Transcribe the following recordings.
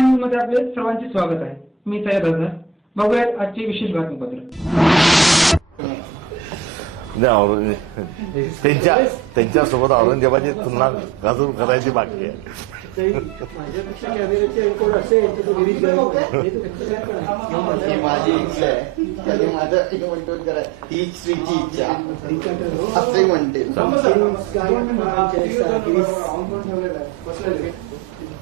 न्यूजमध्ये आपले सर्वांचे स्वागत आहे. मी हजार बघूयात आजचे विशेष बातमीपत्र. त्यांच्या त्यांच्यासोबत औरंगजेबाची तुलना अजून करायची बाकी आहे. माझी इच्छा आहे. त्याने माझं एक म्हणतो करा. ही श्रीची इच्छा. असे म्हणते.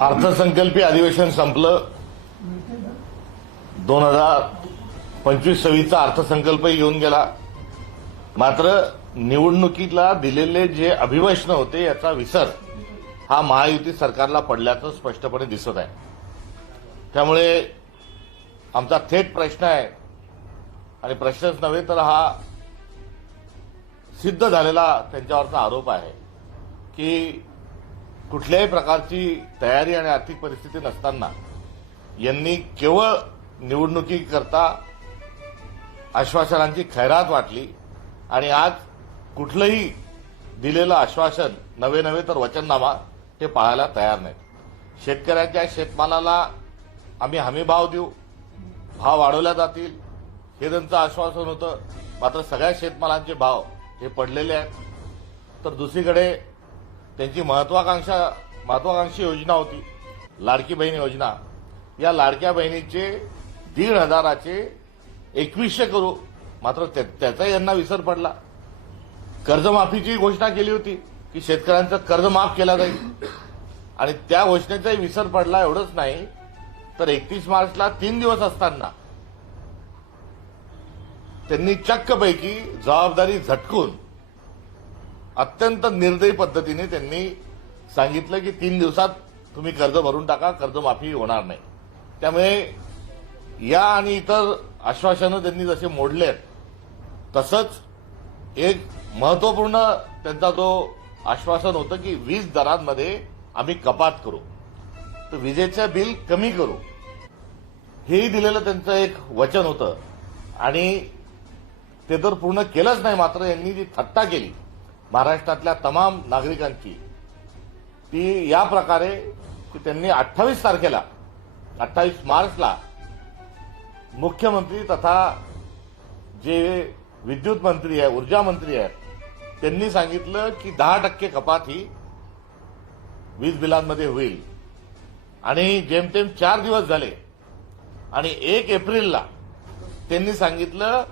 अर्थसंकल्पीय अधिवेशन संपलं. दोन हजार पंचवीस सव्वीसचा अर्थसंकल्प येऊन गेला. मात्र निवडणुकीला दिलेले जे अभिवचन होते याचा विसर हा महायुती सरकारला पडल्याचं स्पष्टपणे दिसत आहे. त्यामुळे आमचा थेट प्रश्न आहे. आणि प्रश्नच नव्हे तर हा सिद्ध झालेला त्यांच्यावरचा आरोप आहे की कुठल्याही प्रकारची तयारी आणि आर्थिक परिस्थिती नसताना यांनी केवळ निवडणुकीकरता आश्वासनांची खैरात वाटली आणि आज कुठलंही दिलेलं आश्वासन नवे नवे तर वचननामा ते पाळायला तयार नाहीत. शेतकऱ्यांच्या शेतमालाला आम्ही हमीभाव देऊ भाव वाढवल्या जातील. हे त्यांचं आश्वासन होतं. मात्र सगळ्या शेतमालांचे भाव हे पडलेले आहेत. तर दुसरीकडे त्यांची महत्वाकांक्षा महत्वाकांक्षी योजना होती. लाडकी बहीण योजना. या लाडक्या बहिणीचे दीड हजाराचे एकवीसशे करू मात्र त्या- त्याचा यांना विसर पडला. कर्जमाफीची घोषणा केली होती की शेतकऱ्यांचं कर्ज माफ केलं जाईल. आणि त्या घोषणेचाही विसर पडला एवढंच नाही. तर एकतीस मार्चला तीन दिवस असताना त्यांनी चक्कपैकी जबाबदारी झटकून अत्यंत निर्दयी पद्धतीने त्यांनी सांगितलं की तीन दिवसात तुम्ही कर्ज भरून टाका कर्जमाफी होणार नाही. त्यामुळे या आणि इतर आश्वासनं त्यांनी जसे मोडले तसंच एक महत्त्वपूर्ण त्यांचा जो आश्वासन होतं की वीज दरांमध्ये आम्ही कपात करू. तर विजेचं बिल कमी करू. हेही दिलेलं त्यांचं एक वचन होतं. आणि ते तर पूर्ण केलंच नाही मात्र यांनी जी थट्टा केली महाराष्ट्रातल्या तमाम नागरिकांची ती या प्रकारे की त्यांनी अठ्ठावीस तारखेला अठ्ठावीस मार्चला मुख्यमंत्री तथा जे विद्युत मंत्री आहे ऊर्जा मंत्री आहेत त्यांनी सांगितलं की दहा टक्के कपात ही वीज बिलांमध्ये होईल. आणि जेमतेम चार दिवस झाले. आणि एक एप्रिलला त्यांनी सांगितलं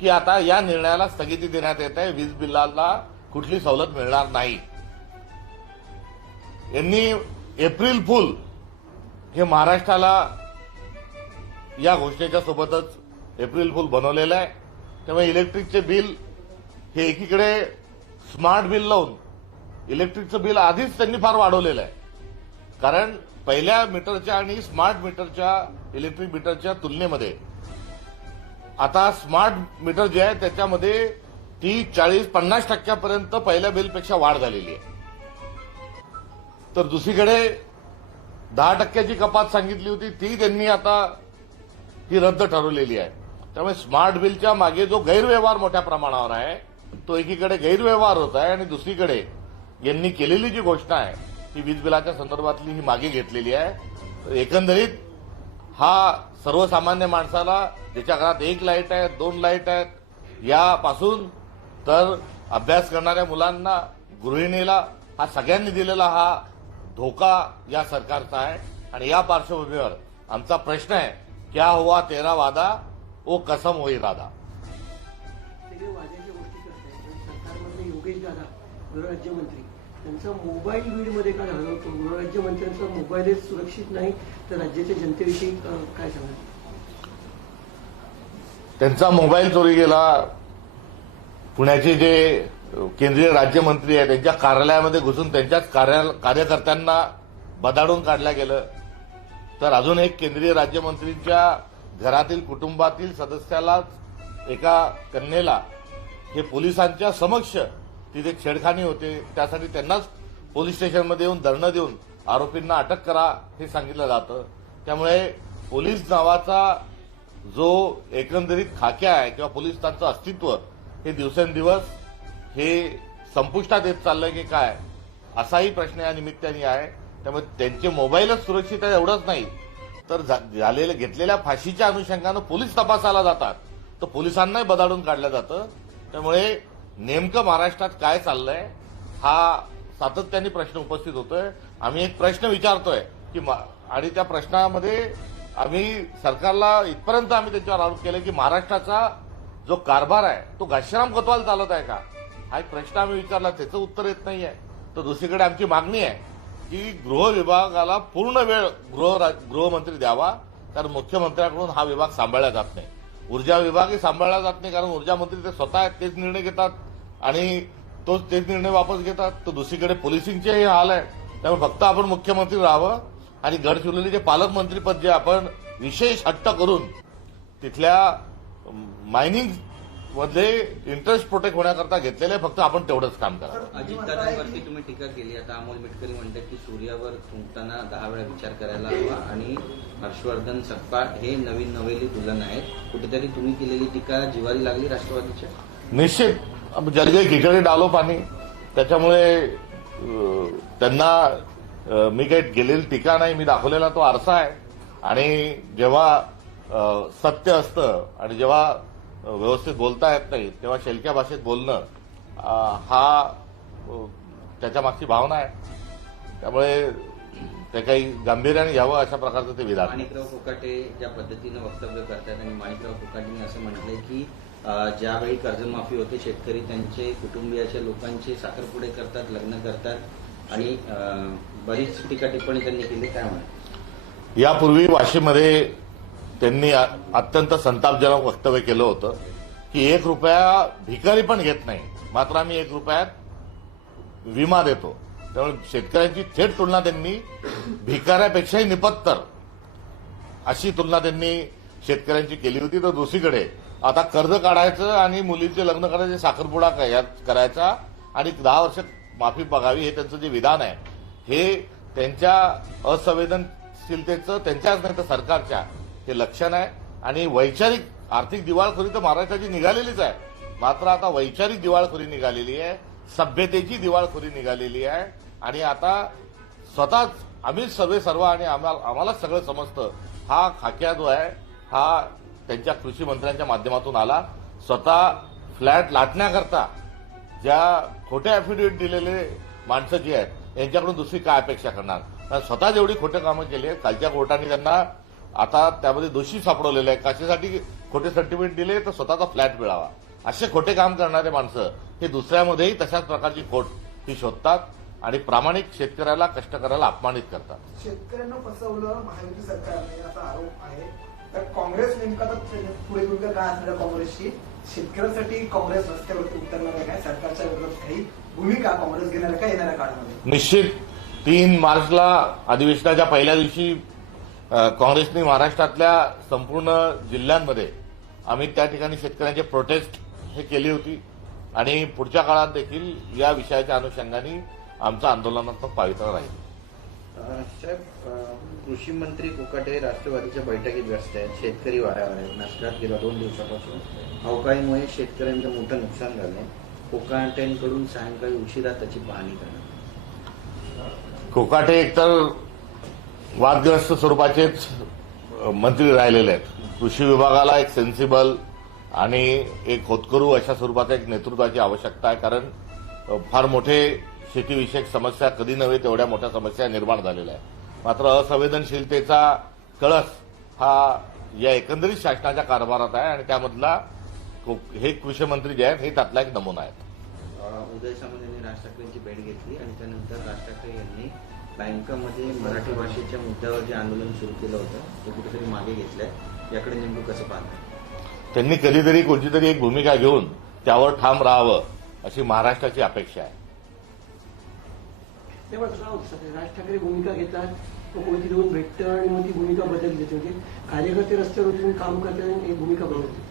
की आता या निर्णयाला स्थगिती देण्यात येत आहे. वीज बिलाला कुठली सवलत मिळणार नाही. यांनी एप्रिल फुल हे महाराष्ट्राला या घोषणेच्या सोबतच एप्रिल फुल बनवलेलं आहे. त्यामुळे इलेक्ट्रिकचे बिल हे एकीकडे स्मार्ट बिल लावून इलेक्ट्रिकचं बिल आधीच त्यांनी फार वाढवलेलं आहे. कारण पहिल्या मीटरच्या आणि स्मार्ट मीटरच्या इलेक्ट्रिक मीटरच्या तुलनेमध्ये. आता स्मार्ट मीटर जे आहे त्याच्यामध्ये ती चाळीस पन्नास टक्क्यापर्यंत पहिल्या बिलपेक्षा वाढ झालेली आहे. तर दुसरीकडे दहा टक्क्याची कपात सांगितली होती ती त्यांनी आता ही रद्द ठरवलेली आहे. त्यामुळे स्मार्ट बिलच्या मागे जो गैरव्यवहार मोठ्या प्रमाणावर आहे तो एकीकडे गैरव्यवहार होत आहे आणि दुसरीकडे यांनी केलेली जी घोषणा आहे ही वीज बिलाच्या संदर्भातली ही मागे घेतलेली आहे. तर एकंदरीत हा सर्वसामान्य माणसाला ज्याच्या घरात एक लाइट आहे दोन लाइट आहेत यापासून तर अभ्यास करणाऱ्या मुलांना गृहिणीला हा सगळ्यांनी दिलेला हा धोका या सरकारचा आहे. आणि या पार्श्वभूमीवर आमचा प्रश्न आहे क्या हुआ तेरा वादा ओ कसम होई राधा? राज्यमंत्री. त्यांचा मोबाईल बीडमध्ये काय झालं आढळतो गृहराज्यमंत्र्यांचा मोबाईलच सुरक्षित नाही तर राज्याच्या जनतेविषयी काय सांगाल? त्यांचा मोबाईल चोरी गेला. पुण्याचे जे केंद्रीय राज्यमंत्री आहे त्यांच्या कार्यालयामध्ये घुसून त्यांच्याच कार्यकर्त्यांना बदाडून काढलं गेलं. तर अजून एक केंद्रीय राज्यमंत्रीच्या घरातील कुटुंबातील सदस्याला एका कन्येला हे पोलिसांच्या समक्ष तिथे छेडखानी होते. त्यासाठी त्यांनाच पोलीस स्टेशनमध्ये येऊन धरणं देऊन आरोपींना अटक करा हे सांगितलं जातं. त्यामुळे पोलीस नावाचा जो एकंदरीत खाक्या आहे किंवा पोलिसांचं अस्तित्व हे दिवसेंदिवस हे संपुष्टात येत चाललंय की काय असाही प्रश्न या निमित्ताने आहे. त्यामुळे त्यांचे मोबाईलच सुरक्षित आहे एवढंच नाही. तर झालेल्या घेतलेल्या फाशीच्या अनुषंगानं पोलीस तपासाला जातात. तर पोलिसांनाही बदाडून काढलं जातं. त्यामुळे नेमकं महाराष्ट्रात काय चाललंय हा सातत्याने प्रश्न उपस्थित होतोय. आम्ही एक प्रश्न विचारतोय की आणि त्या प्रश्नामध्ये आम्ही सरकारला इथपर्यंत आम्ही त्याच्यावर आरोप केला की महाराष्ट्राचा जो कारभार आहे तो घाशीराम कोतवाल चालत आहे का? हा एक प्रश्न आम्ही विचारला त्याचं उत्तर येत नाही आहे तर दुसरीकडे आमची मागणी आहे की गृह विभागाला पूर्ण वेळ गृह गृहमंत्री द्यावा कारण मुख्यमंत्र्यांकडून हा विभाग सांभाळला जात नाही. ऊर्जा विभागही सांभाळला जात नाही कारण ऊर्जा मंत्री ते स्वतः तेच निर्णय घेतात. आणि तोच तेच निर्णय वापस घेतात. तर दुसरीकडे पोलिसिंगचे हाल आहे त्यामुळे फक्त आपण मुख्यमंत्री राहावं आणि गडचिरोलीचे पालकमंत्री पद जे आपण विशेष हट्ट करून तिथल्या मायनिंग मधले इंटरेस्ट प्रोटेक्ट होण्याकरता घेतलेले फक्त आपण तेवढंच काम करा. अजितदादांवरती तुम्ही टीका केली. आता अमोल मिटकरी म्हणतात की सूर्यावर थुंकताना दहा वेळा विचार करायला हवा आणि हर्षवर्धन सपकाळ हे नवीन नवेली दुल्हन आहेत. कुठेतरी तुम्ही केलेली टीका जिवारी लागली राष्ट्रवादीच्या? निश्चित. जलजय जलगे खिचडी डालो पाणी त्याच्यामुळे त्यांना मी काही गेलेली टीका नाही मी दाखवलेला तो आरसा आहे. आणि जेव्हा सत्य असतं आणि जेव्हा व्यवस्थित बोलता येत नाही तेव्हा शेलक्या भाषेत बोलणं हा त्याच्या मागची भावना आहे. त्यामुळे ते काही गांभीर्याने घ्यावं अशा प्रकारचं ते विधान. माणिकराव फुकाटे ज्या पद्धतीनं वक्तव्य करतात आणि माणिकराव कोकाटेंनी असं म्हटलंय की ज्यावेळी कर्जमाफी होते शेतकरी त्यांचे कुटुंबियाच्या लोकांचे साखरपुडे करतात लग्न करतात आणि बरीच टीका टिप्पणी त्यांनी केली काय म्हणा यापूर्वी वाशीमध्ये त्यांनी अत्यंत संतापजनक वक्तव्य केलं होतं की एक रुपया भिकारी पण घेत नाही. मात्र आम्ही एक रुपयात विमा देतो. त्यामुळे शेतकऱ्यांची थेट तुलना त्यांनी भिकाऱ्यापेक्षाही निपत्तर अशी तुलना त्यांनी शेतकऱ्यांची केली होती. तर दुसरीकडे आता कर्ज काढायचं आणि मुलीचे लग्न करायचे साखरपुडा करायचा आणि दहा वर्ष माफी बघावी हे त्यांचं जे विधान आहे हे त्यांच्या असंवेदनशीलतेचं त्यांच्याच नाही तर सरकारच्या हे लक्षण आहे. आणि वैचारिक आर्थिक दिवाळखोरी तर महाराष्ट्राची निघालेलीच आहे. मात्र आता वैचारिक दिवाळखोरी निघालेली आहे सभ्यतेची दिवाळखोरी निघालेली आहे. आणि आता स्वतःच आम्हीच सर्वे सर्व आणि आम्हाला आम्हालाच सगळं समजतं. हा खाक्या जो आहे हा त्यांच्या कृषी मंत्र्यांच्या माध्यमातून आला. स्वतः फ्लॅट लाटण्याकरता ज्या खोटे अॅफिडेव्हिट दिलेले माणसं जी आहेत यांच्याकडून दुसरी काय अपेक्षा करणार? कारण स्वतः जेवढी खोटे कामं केली आहेत कालच्या कोर्टाने त्यांना आता त्यामध्ये दोषी सापडवलेले आहे कशासाठी खोटे सर्टिफिकेट दिले तर स्वतःचा फ्लॅट मिळावा. असे खोटे काम करणारे माणसं हे दुसऱ्यामध्येही तशाच प्रकारची खोट ही शोधतात आणि प्रामाणिक शेतकऱ्याला कष्टकऱ्याला अपमानित करतात. शेतकऱ्यांना फसवलं महायुती सरकारने असा आरोप आहे. तर काँग्रेस नेमका तर पुढे भूमिका काय असणार काँग्रेसची? शेतकऱ्यांसाठी काँग्रेस रस्त्यावरती उतरणार आहे काय सरकारच्या विरोधात काही भूमिका काँग्रेस घेणार का येणाऱ्या काळामध्ये? निश्चित. तीन मार्चला अधिवेशनाच्या पहिल्या दिवशी काँग्रेसने महाराष्ट्रातल्या संपूर्ण जिल्ह्यांमध्ये आम्ही त्या ठिकाणी शेतकऱ्यांचे प्रोटेस्ट हे केली होती. आणि पुढच्या काळात देखील या विषयाच्या अनुषंगाने आमचं आंदोलनात्मक पावित्र्य राहील. साहेब कृषी मंत्री कोकाटे राष्ट्रवादीच्या बैठकीत व्यस्त आहेत. शेतकरी वाऱ्यावर आहेत नाशकात गेल्या दोन दिवसापासून. अवकाळीमुळे शेतकऱ्यांचं मोठं नुकसान झालंय. कोकाटेंकडून सायंकाळी उशिरा त्याची पाहणी करणार. कोकाटे एकतर वादग्रस्त स्वरूपाचेच मंत्री राहिलेले आहेत. कृषी विभागाला एक सेन्सिबल आणि एक होतकरू अशा स्वरूपाचा एक नेतृत्वाची आवश्यकता आहे. कारण फार मोठे शेतीविषयक समस्या कधी नव्हे तेवढ्या मोठ्या समस्या निर्माण झालेल्या आहेत. मात्र असंवेदनशीलतेचा कळस हा या एकंदरीत शासनाच्या कारभारात आहे आणि त्यामधला हे कृषी मंत्री जे आहेत हे त्यातला एक नमुना आहेत. अं, उदय सामंत यांनी राज ठाकरेंची भेट घेतली आणि त्यानंतर राज ठाकरे यांनी बँकामध्ये मराठी भाषेच्या मुद्द्यावर जे आंदोलन सुरू केलं होतं ते कुठेतरी मागे घेतलंय. याकडे नेमकं कसं पाहताय? त्यांनी कधीतरी कोणती तरी एक भूमिका घेऊन त्यावर ठाम राहावं अशी महाराष्ट्राची अपेक्षा आहे. राज ठाकरे भूमिका घेतात तो कोणती येऊन भेटतं आणि मग ती भूमिका बदलली म्हणजे कार्यकर्ते रस्त्यावर उतरून काम करतात आणि भूमिका बदलते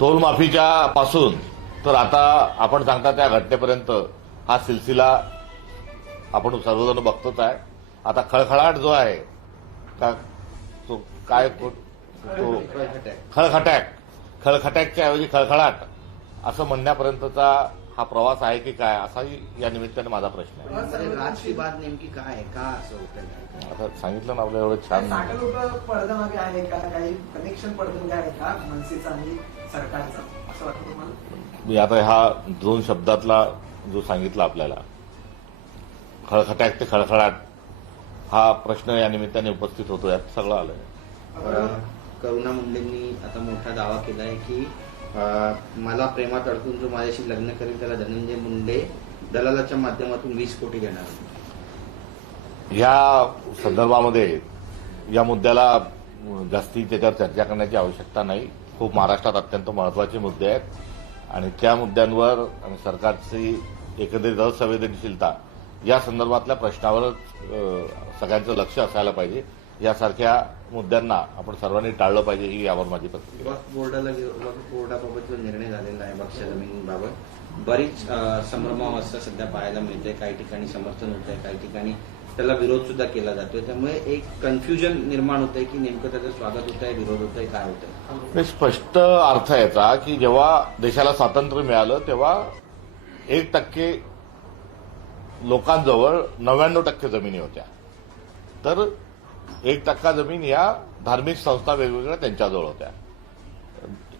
टोल माफीच्या पासून तर आता आपण सांगता त्या घटनेपर्यंत हा सिलसिला आपण सर्वजण बघतोच आहे. आता खळखळाट जो आहे का तो काय तो खळखटॅक खळखटॅकच्या ऐवजी खळखळाट असं म्हणण्यापर्यंतचा हा प्रवास आहे की काय असाही या निमित्ताने माझा प्रश्न आहे. नेमकी काय आहे? का असं होतं आता सांगितलं ना आपलं एवढं छान. लोक पडद्यामागे आहे का? काही कनेक्शन पडद्यामागे आहे का? मनसेचं आणि सरकारचं? असं वाटतं तुम्हाला? मी आता हा दोन शब्दातला जो सांगितला आपल्याला खळखटाक ते खळखळाट हा प्रश्न या निमित्ताने उपस्थित होतो यात सगळं आलंय. अं, करुणा मुंडेंनी आता मोठा दावा केला आहे की मला प्रेमात अडकून जो माझ्याशी लग्न करेल त्याला धनंजय मुंडे दलालाच्या माध्यमातून वीस कोटी देणार या संदर्भामध्ये या मुद्द्याला जास्ती त्याच्यावर चर्चा करण्याची आवश्यकता नाही. खूप महाराष्ट्रात अत्यंत महत्त्वाचे मुद्दे आहेत. आणि त्या मुद्द्यांवर आणि सरकारची एकंदरीत असंवेदनशीलता या संदर्भातल्या प्रश्नावरच सगळ्यांचं लक्ष असायला पाहिजे. यासारख्या मुद्द्यांना आपण सर्वांनी टाळलं पाहिजे ही यावर माझी प्रतिक्रिया. बोर्डाला बोर्डाबाबत जो निर्णय झालेला आहे बक्षा जमिनीबाबत बरीच संभ्रमावस्था सध्या पाहायला मिळते काही ठिकाणी समर्थन होत आहे काही ठिकाणी त्याला विरोध सुद्धा केला जातोय. त्यामुळे एक कन्फ्युजन निर्माण होत आहे की नेमकं त्याचं स्वागत होत आहे विरोध होत आहे काय होत आहे हे स्पष्ट अर्थ याचा की जेव्हा देशाला स्वातंत्र्य मिळालं तेव्हा एक टक्के लोकांजवळ नव्याण्णव टक्के जमिनी होत्या. तर एक टक्का जमीन या धार्मिक संस्था वेगवेगळ्या त्यांच्याजवळ होत्या.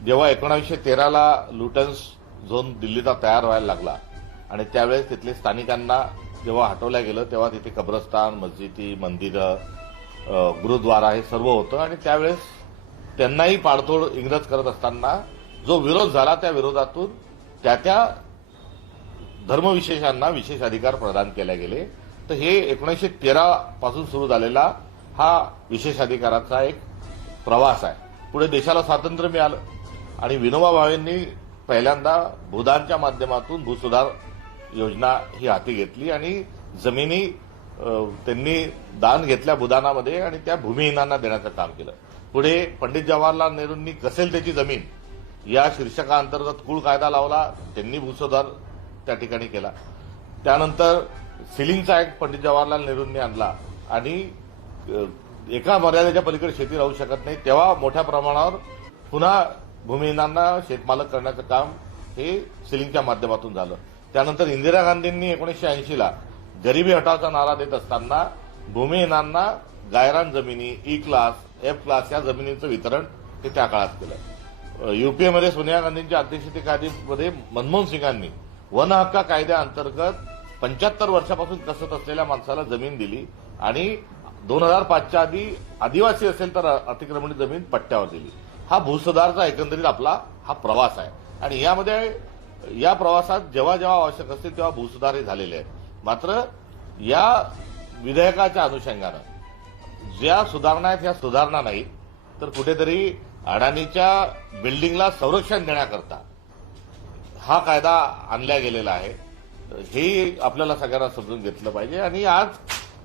जेव्हा एकोणावीसशे तेराला लुटन्स झोन दिल्लीचा तयार व्हायला लागला आणि त्यावेळेस तिथले स्थानिकांना जेव्हा हटवलं गेलं तेव्हा तिथे कब्रस्तान मस्जिदी मंदिरं गुरुद्वारा हे सर्व होतं आणि त्यावेळेस त्यांनाही पाडतोड इंग्रज करत असताना जो विरोध झाला त्या विरोधातून त्या त्या धर्मविशेषांना विशेष अधिकार प्रदान केले गेले. तर हे एकोणीसशे तेरा पासून सुरू झालेला हा विशेष अधिकाराचा एक प्रवास आहे. पुढे देशाला स्वातंत्र्य मिळालं. आणि विनोबा भावेंनी पहिल्यांदा भूदानच्या माध्यमातून भूसुधार योजना ही हाती घेतली आणि जमिनी त्यांनी दान घेतल्या भूदानामध्ये आणि त्या भूमिहीनांना देण्याचं काम केलं. पुढे पंडित जवाहरलाल नेहरूंनी कसेल त्याची जमीन या शीर्षकाअंतर्गत कुळ कायदा लावला त्यांनी भूसुधार त्या ठिकाणी केला. त्यानंतर सिलिंगचा एक पंडित जवाहरलाल नेहरूंनी आणला आणि एका मर्यादेच्या पलीकडे शेती राहू शकत नाही. तेव्हा मोठ्या प्रमाणावर पुन्हा भूमिहीनांना शेतमालक करण्याचं काम हे सिलिंगच्या माध्यमातून झालं. त्यानंतर इंदिरा गांधींनी एकोणीसशे ऐंशीला गरिबी हटावचा नारा देत असताना भूमिहीनांना गायरान जमिनी ई क्लास एफ क्लास या जमिनीचं वितरण ते त्या काळात केलं. युपीएमध्ये सोनिया गांधींच्या अध्यक्षतेखालीमध्ये मनमोहन सिंगांनी वन हक्का कायद्याअंतर्गत पंच्याहत्तर वर्षापासून कसत असलेल्या माणसाला जमीन दिली आणि दोन हजार पाचच्या आधी आदिवासी असेल तर अतिक्रमण जमीन पट्ट्यावर दिली. हा भूसुधारचा एकंदरीत आपला हा प्रवास आहे. आणि यामध्ये या प्रवासात जेव्हा जेव्हा आवश्यक असते तेव्हा भूसुधार हे झालेले आहेत. मात्र या विधेयकाच्या अनुषंगानं ज्या सुधारणा आहेत ह्या सुधारणा नाहीत तर कुठेतरी अडाणीच्या बिल्डिंगला संरक्षण देण्याकरता हा कायदा आणला गेलेला आहे. हे आपल्याला सगळ्यांना समजून घेतलं पाहिजे. आणि आज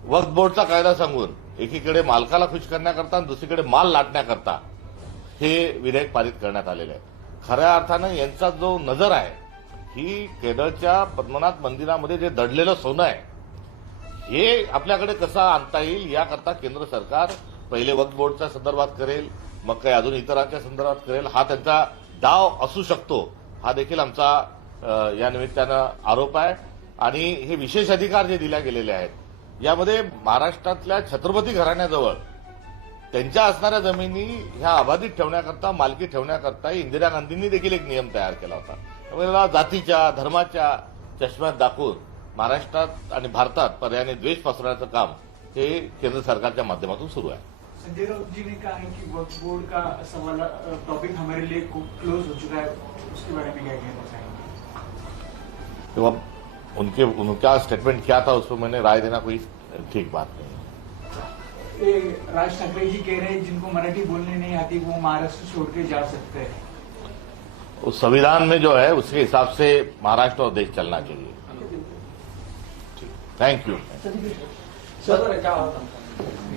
वक्फ बोर्डचा कायदा सांगून एकीकडे मालकाला खुश करण्याकरता आणि दुसरीकडे माल लाटण्याकरता हे विधेयक पारित करण्यात आलेलं आहे. खऱ्या अर्थानं यांचा जो नजर आहे ही केरळच्या पद्मनाथ मंदिरामध्ये जे दडलेलं सोनं आहे हे आपल्याकडे कसं आणता येईल याकरता केंद्र सरकार पहिले वक्फ बोर्डच्या संदर्भात करेल मग काही अजून इतरांच्या संदर्भात करेल. हा त्यांचा डाव असू शकतो. हा देखील आमचा या निमित्तानं आरोप आहे. आणि हे विशेष अधिकार जे दिले गेलेले आहेत यामध्ये महाराष्ट्रातल्या छत्रपती घराण्याजवळ त्यांच्या असणाऱ्या जमिनी ह्या अबाधित ठेवण्याकरता मालकी ठेवण्याकरता इंदिरा गांधींनी देखील एक नियम तयार केला होता. त्यामुळे जातीच्या धर्माच्या चष्म्यात दाखवून महाराष्ट्रात आणि भारतात पर्यायाने द्वेष पसरवण्याचं काम हे केंद्र सरकारच्या माध्यमातून सुरू आहे. संजय राउत जी ने कहा है कि वक्फ बोर्ड का सवाल टॉपिक हमारे लिए क्लोज हो चुका है उसके बारे में क्या कहना चाहेंगे? तो अब उनके उनका स्टेटमेंट क्या था उस पर मैंने राय देना कोई ठीक बात नहीं राज ठाकरे जी कह रहे हैं जिनको मराठी बोलने नहीं आती वो महाराष्ट्र छोड़ के जा सकते हैं। उस संविधान में जो है उसके हिसाब से महाराष्ट्र और देश चलना चाहिए। थैंक यू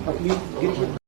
आपली